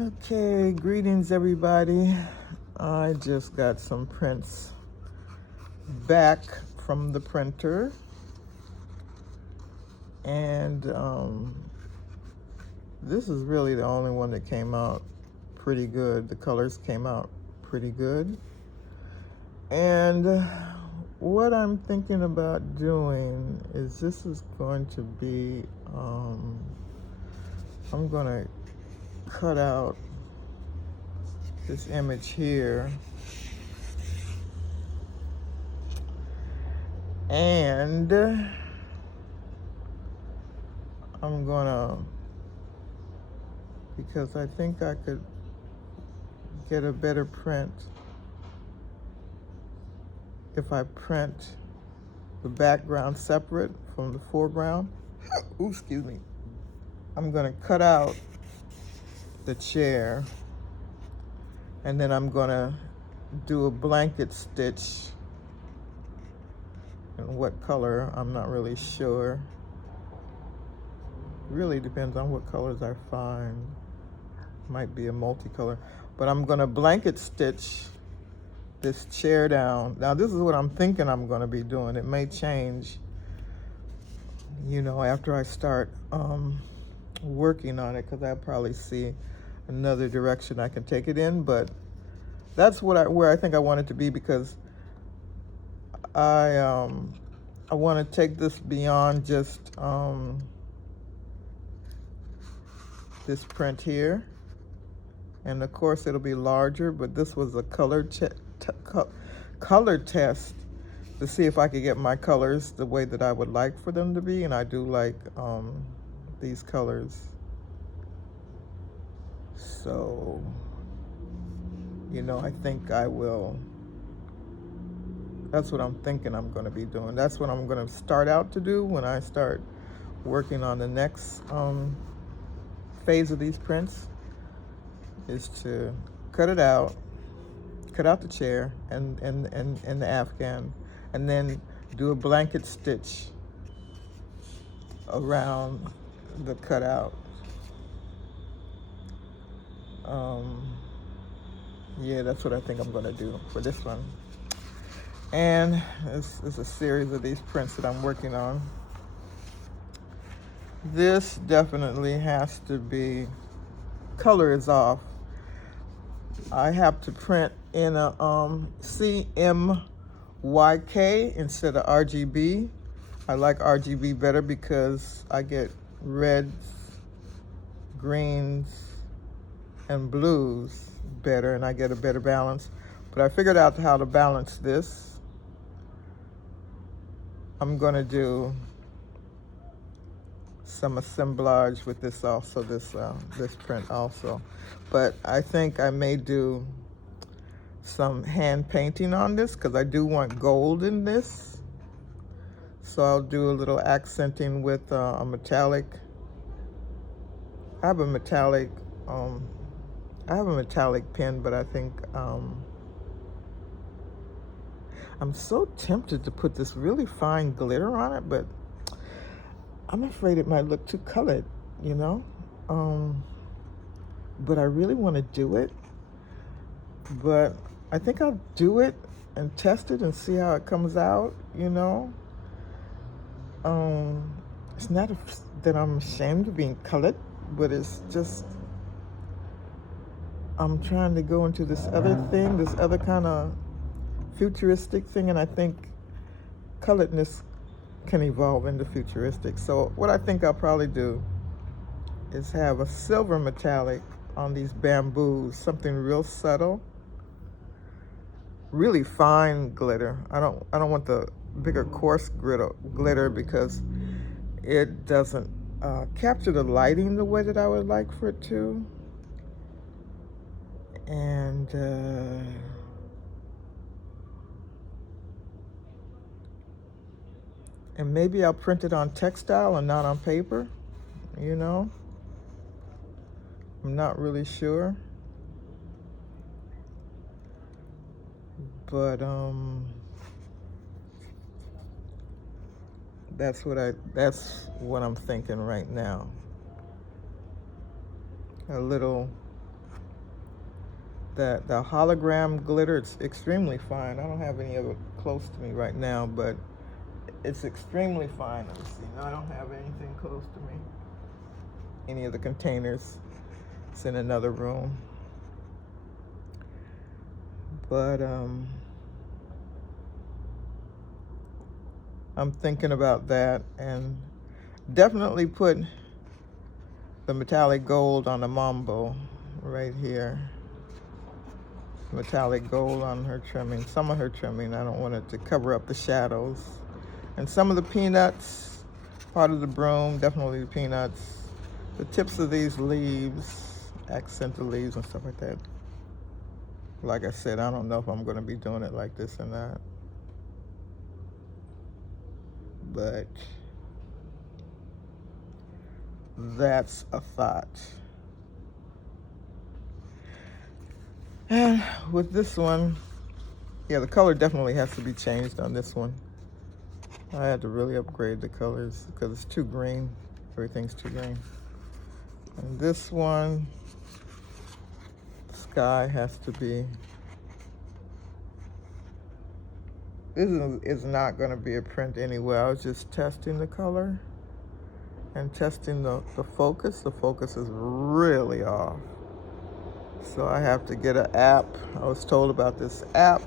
Okay, greetings everybody. I just got some prints back from the printer, and this is really the only one that came out pretty good. The colors came out pretty good. And what I'm thinking about doing is this is going to be, I'm going to cut out this image here, and I'm gonna, because I think I could get a better print if I print the background separate from the foreground. Ooh, excuse me. I'm gonna cut out the chair, and then I'm gonna do a blanket stitch. And what color, I'm not really sure. Really depends on what colors I find. Might be a multicolor, but I'm gonna blanket stitch this chair down. Now this is what I'm thinking I'm gonna be doing. It may change, after I start working on it, because I probably see another direction I can take it in. But that's where I think I want it to be, because I want to take this beyond just this print here, and of course it'll be larger. But this was a color test to see if I could get my colors the way that I would like for them to be, and I do like these colors. So, I think I will. That's what I'm thinking I'm going to be doing. That's what I'm going to start out to do when I start working on the next phase of these prints, is to cut it out, cut out the chair and the Afghan, and then do a blanket stitch around the cutout. Yeah, that's what I think I'm going to do for this one. And this is a series of these prints that I'm working on. This definitely has to be, color is off. I have to print in a CMYK instead of RGB. I like RGB better because I get reds, greens, and blues better, and I get a better balance. But I figured out how to balance this. I'm gonna do some assemblage with this also, this print also. But I think I may do some hand painting on this, because I do want gold in this. So I'll do a little accenting with a metallic. I have a metallic pen, but I think I'm so tempted to put this really fine glitter on it, but I'm afraid it might look too colored, but I really want to do it. But I think I'll do it and test it and see how it comes out, It's not that I'm ashamed of being colored, but it's just, I'm trying to go into this other thing, this other kind of futuristic thing, and I think coloredness can evolve into futuristic. So what I think I'll probably do is have a silver metallic on these bamboos, something real subtle, really fine glitter. I don't want the bigger coarse glitter, because it doesn't capture the lighting the way that I would like for it to. And maybe I'll print it on textile and not on paper, I'm not really sure. But that's what I'm thinking right now. A little that the hologram glitter. It's extremely fine. I don't have any of it close to me right now, but it's extremely fine. Let me see. No, I don't have anything close to me. Any of the containers. It's in another room. But I'm thinking about that, and definitely put the metallic gold on the Mambo right here. Metallic gold on her trimming, some of her trimming. I don't want it to cover up the shadows. And some of the peanuts, part of the broom, definitely the peanuts. The tips of these leaves, accent the leaves and stuff like that. Like I said, I don't know if I'm going to be doing it like this or not. But that's a thought. And with this one, yeah, the color definitely has to be changed on this one. I had to really upgrade the colors because it's too green. Everything's too green. And this one, sky has to be, this is not going to be a print anyway. I was just testing the color and testing the focus. The focus is really off. So I have to get an app. I was told about this app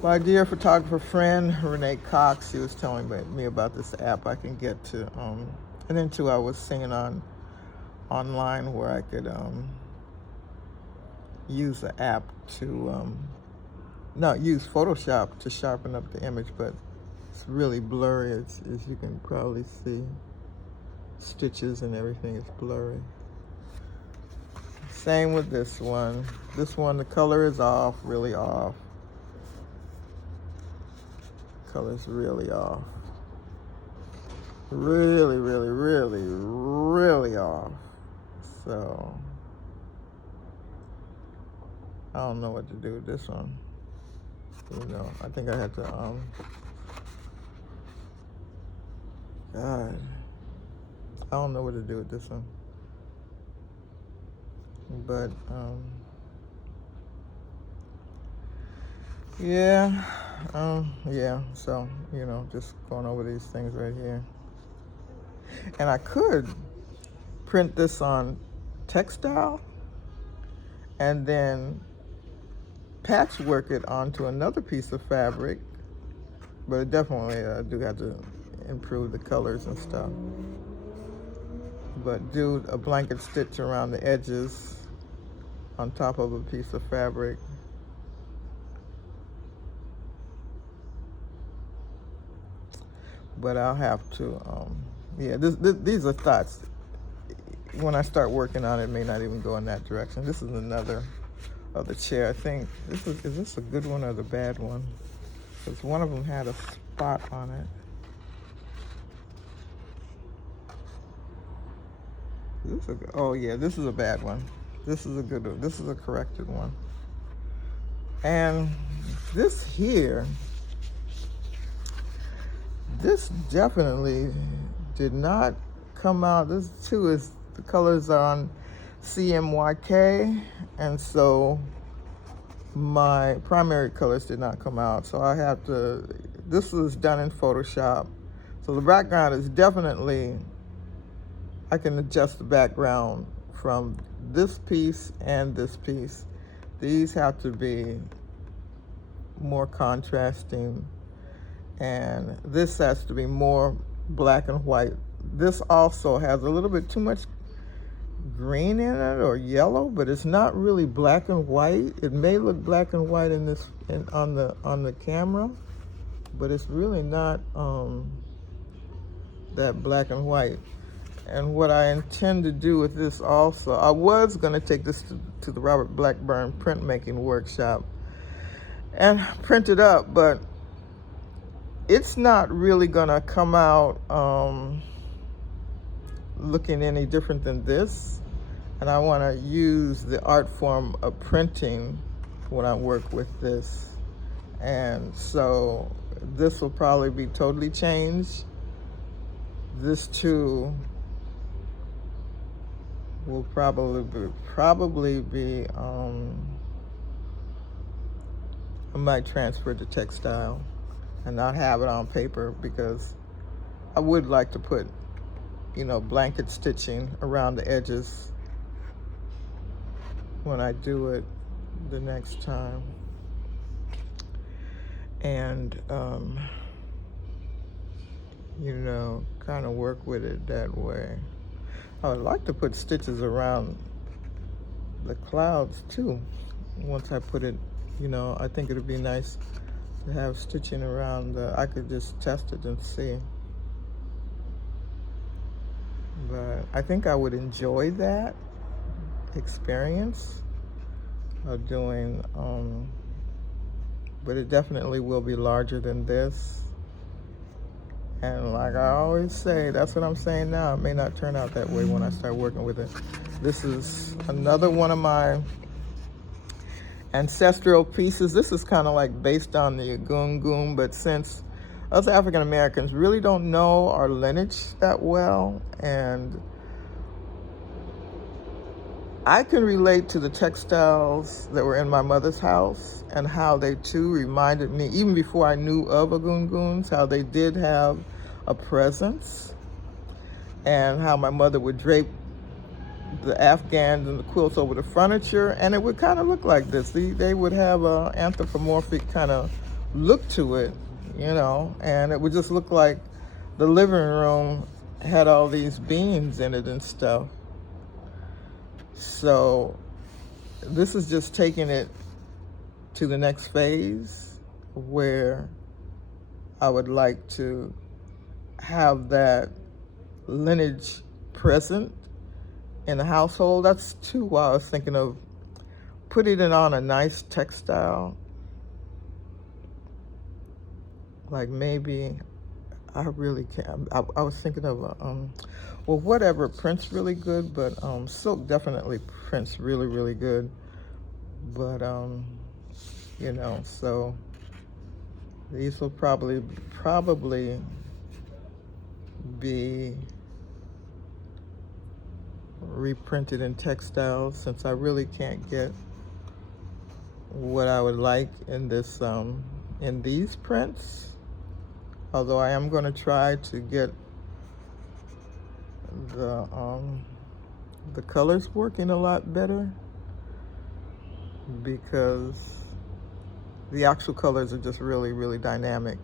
by a dear photographer friend, Renee Cox. She was telling me about this app I can get to, and then too I was seeing online where I could use the app to, not use Photoshop to sharpen up the image, but it's really blurry, as you can probably see. Stitches and everything is blurry. Same with this one. This one, the color is off, really off. Color's really off. Really, really, really, really off. So, I don't know what to do with this one. You know, I think I had to, God. I don't know what to do with this one. But, yeah, so, you know, just going over these things right here. And I could print this on textile and then patchwork it onto another piece of fabric, but it definitely I do have to improve the colors and stuff. But do a blanket stitch around the edges on top of a piece of fabric. But I'll have to, yeah, these are thoughts. When I start working on it, it may not even go in that direction. This is another of the chair. I think, is this a good one or the bad one? Because one of them had a spot on it. Oh yeah, this is a bad one. This is a good one. This is a corrected one. And this here, this definitely did not come out. This too is, the colors are on CMYK, and so my primary colors did not come out. So I have to, this was done in Photoshop. So the background is definitely, I can adjust the background from this piece and this piece. These have to be more contrasting, and this has to be more black and white. This also has a little bit too much green in it or yellow, but it's not really black and white. It may look black and white on the camera, but it's really not that black and white. And what I intend to do with this also, I was going to take this to the Robert Blackburn printmaking workshop and print it up, but it's not really going to come out looking any different than this. And I want to use the art form of printing when I work with this. And so this will probably be totally changed. This too will probably be I might transfer to textile and not have it on paper, because I would like to put, blanket stitching around the edges when I do it the next time. And, kind of work with it that way. I would like to put stitches around the clouds too. Once I put it, I think it'd be nice to have stitching around I could just test it and see. But I think I would enjoy that experience of doing, but it definitely will be larger than this. And like I always say, that's what I'm saying now. It may not turn out that way when I start working with it. This is another one of my ancestral pieces. This is kind of like based on the Agungun, but since us African Americans really don't know our lineage that well, and I can relate to the textiles that were in my mother's house and how they too reminded me, even before I knew of Agunguns, how they did have a presence, and how my mother would drape the Afghans and the quilts over the furniture, and it would kind of look like this. They would have a anthropomorphic kind of look to it, and it would just look like the living room had all these beans in it and stuff. So this is just taking it to the next phase, where I would like to have that lineage present in the household. That's too why I was thinking of putting it on a nice textile. Like maybe I really can't. I was thinking of whatever prints really good, but silk definitely prints really, really good. But so these will probably be reprinted in textiles, since I really can't get what I would like in this in these prints. Although I am going to try to get the colors working a lot better, because the actual colors are just really, really dynamic,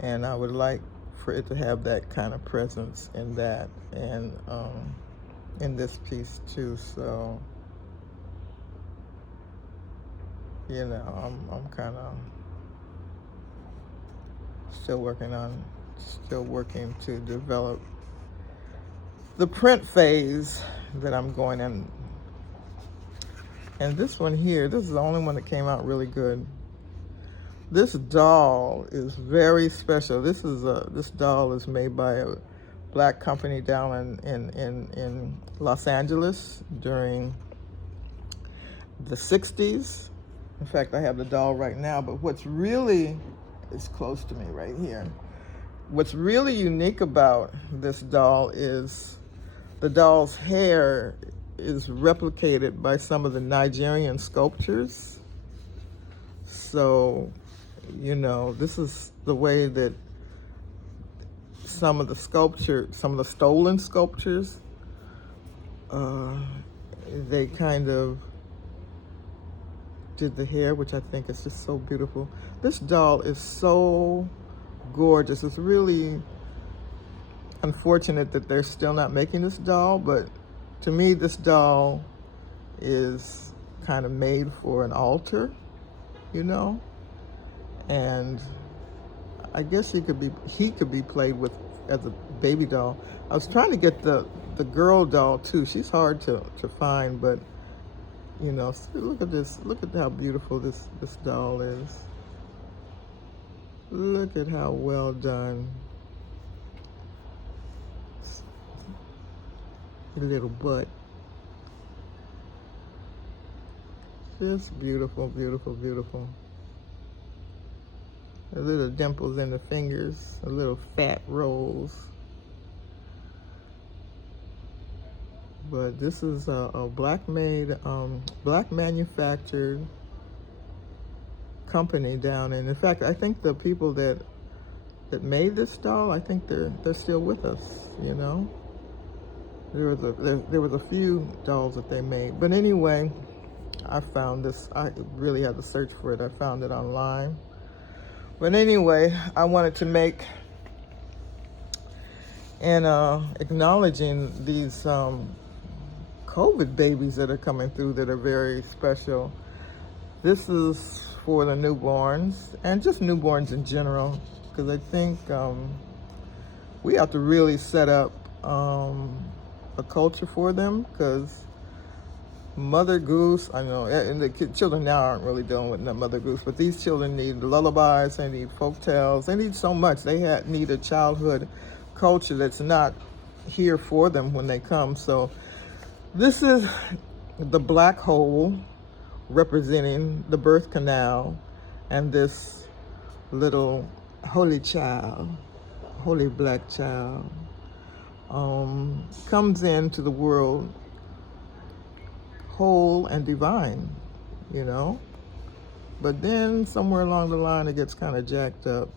and I would like for it to have that kind of presence in that, and in this piece too. So I'm kind of still working to develop the print phase that I'm going in. And this one here, this is the only one that came out really good. This doll is very special. This doll is made by a Black company down in Los Angeles during the 60s. In fact, I have the doll right now, but what's really is close to me right here. What's really unique about this doll is the doll's hair is replicated by some of the Nigerian sculptures. So, this is the way that some of the stolen sculptures, they kind of did the hair, which I think is just so beautiful. This doll is so gorgeous. It's really unfortunate that they're still not making this doll, but to me, this doll is kind of made for an altar, and I guess he could be played with as a baby doll. I was trying to get the girl doll too. She's hard to find, but look at this. Look at how beautiful this doll is. Look at how well done. Her little butt. Just beautiful, beautiful, beautiful. The little dimples in the fingers, the little fat rolls. But this is a Black made, Black manufactured company down, and in fact, I think the people that made this doll, I think they're still with us. You know, there was a few dolls that they made, but anyway, I found this. I really had to search for it. I found it online. But anyway, I wanted to make, and acknowledging these COVID babies that are coming through that are very special. This is for the newborns, and just newborns in general, because I think we have to really set up a culture for them, because Mother Goose, I know, and the children now aren't really dealing with Mother Goose, but these children need lullabies, they need folk tales, they need so much. They need a childhood culture that's not here for them when they come. So this is the black hole representing the birth canal, and this little holy child, holy black child, comes into the world whole and divine, you know, but then somewhere along the line it gets kind of jacked up.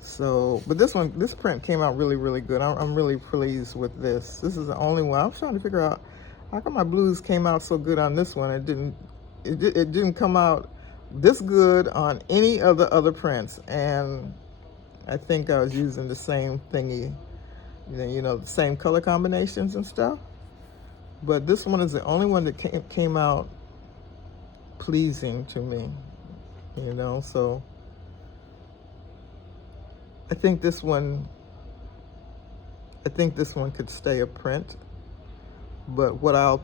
So, but this print came out really, really good. I'm really pleased with this. This is the only one. I was trying to figure out how come my blues came out so good on this one. It didn't come out this good on any of the other prints, and I think I was using the same thingy, you know, the same color combinations and stuff. But this one is the only one that came out pleasing to me, you know. So I think this one could stay a print. But what I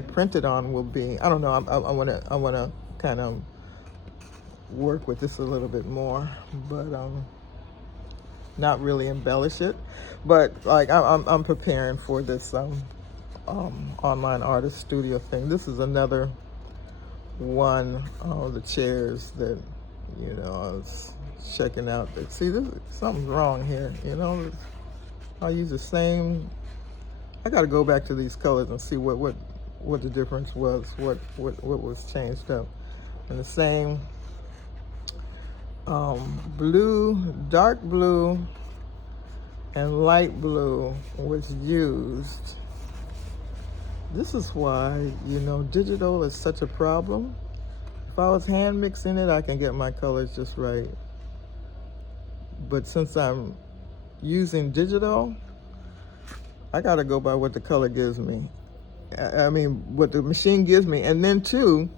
printed on will be, I don't know. I wanna kind of work with this a little bit more, but not really embellish it. But like I'm preparing for this online artist studio thing. This is another one of the chairs that, you know, I was checking out. See, something's wrong here, you know. I use the same. I got to go back to these colors and see what the difference was, what was changed up. And the same blue, dark blue, and light blue was used. This is why, you know, digital is such a problem. If I was hand mixing it, I can get my colors just right. But since I'm using digital, I gotta go by what the color gives me. I mean, what the machine gives me. And then too,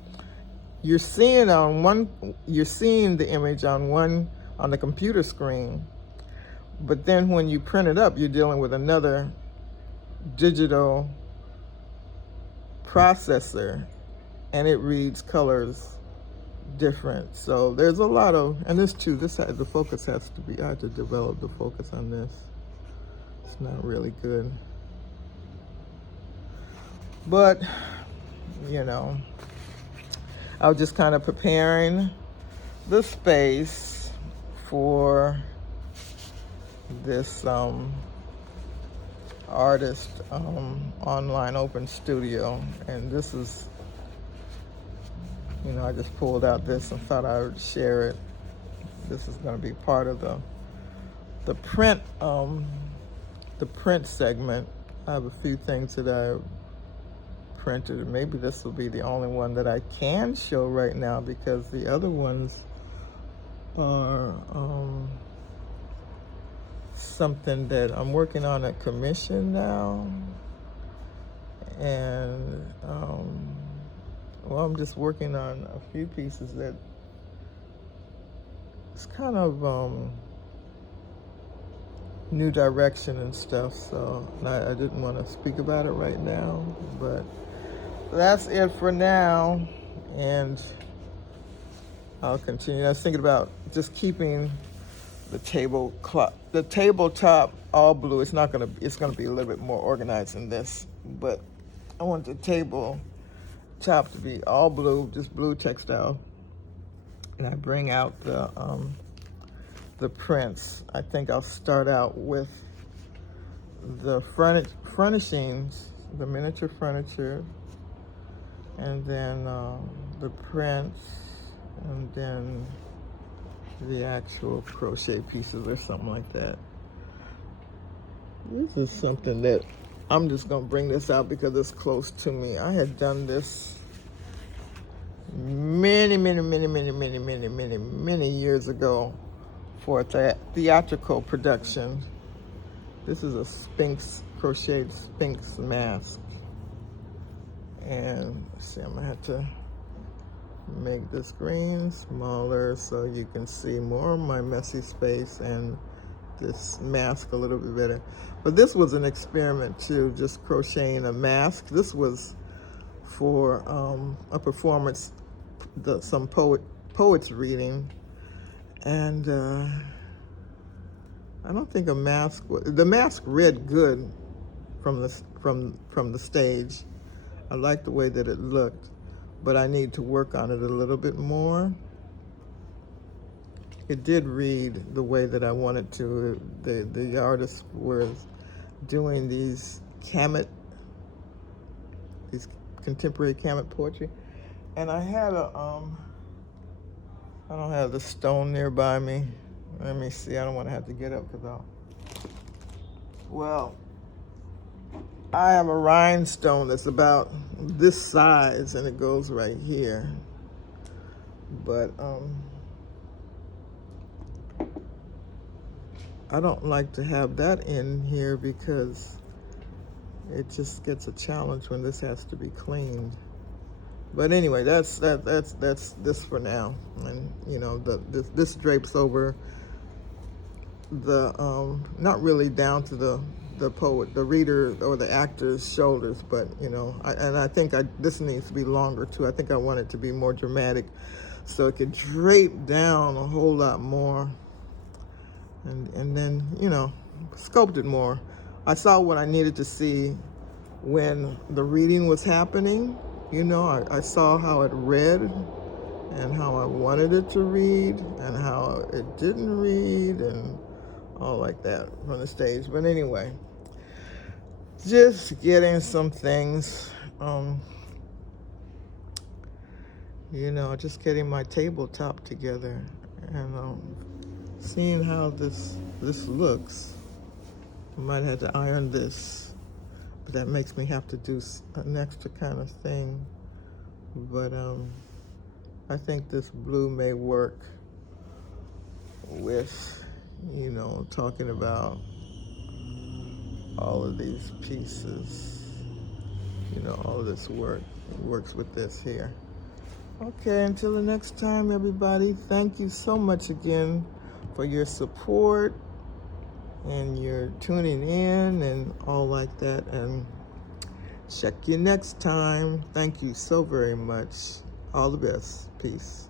you're seeing the image on the computer screen, but then when you print it up, you're dealing with another digital processor, and it reads colors different. So there's a lot of, and the focus has to be, I had to develop the focus on this. It's not really good. But, you know, I was just kind of preparing the space for this artist online open studio. And this is, you know, I just pulled out this and thought I would share it. This is going to be part of the print segment. I have a few things that I printed, and maybe this will be the only one that I can show right now, because the other ones are something that I'm working on a commission now, and well, I'm just working on a few pieces that it's kind of new direction and stuff, so I didn't want to speak about it right now, but that's it for now, and I'll continue. I was thinking about just keeping the tabletop all blue. It's gonna be a little bit more organized than this, but I want the tabletop to be all blue, just blue textile. And I bring out the prints. I think I'll start out with the furnishings, the miniature furniture, and then the prints, and then the actual crochet pieces or something like that. This is something that I'm just gonna bring this out because it's close to me. I had done this many years ago for a theatrical production. This is a Sphinx, crocheted Sphinx mask. And see, I'm gonna have to make the screen smaller so you can see more of my messy space and this mask a little bit better. But this was an experiment too, just crocheting a mask. This was for a performance, some poets reading, and I don't think the mask read good from the stage. I liked the way that it looked, but I need to work on it a little bit more. It did read the way that I wanted to. The artist was doing these contemporary Kemet poetry, and I had I don't have the stone nearby me. Let me see. I don't want to have to get up because I have a rhinestone that's about this size, and it goes right here. But I don't like to have that in here because it just gets a challenge when this has to be cleaned. But anyway, that's this for now. And you know, this drapes over the not really down to the poet, the reader, or the actor's shoulders, but you know, I think this needs to be longer too. I think I want it to be more dramatic, so it could drape down a whole lot more, and then, you know, sculpt it more. I saw what I needed to see when the reading was happening. You know, I saw how it read and how I wanted it to read and how it didn't read and all like that from the stage. But anyway, just getting some things, you know, just getting my tabletop together and seeing how this looks. I might have to iron this, but that makes me have to do an extra kind of thing. But I think this blue may work with, you know, talking about all of these pieces. You know, all of this works with this here. Okay, until the next time, everybody, thank you so much again for your support and your tuning in and all like that. And check you next time. Thank you so very much. All the best. Peace.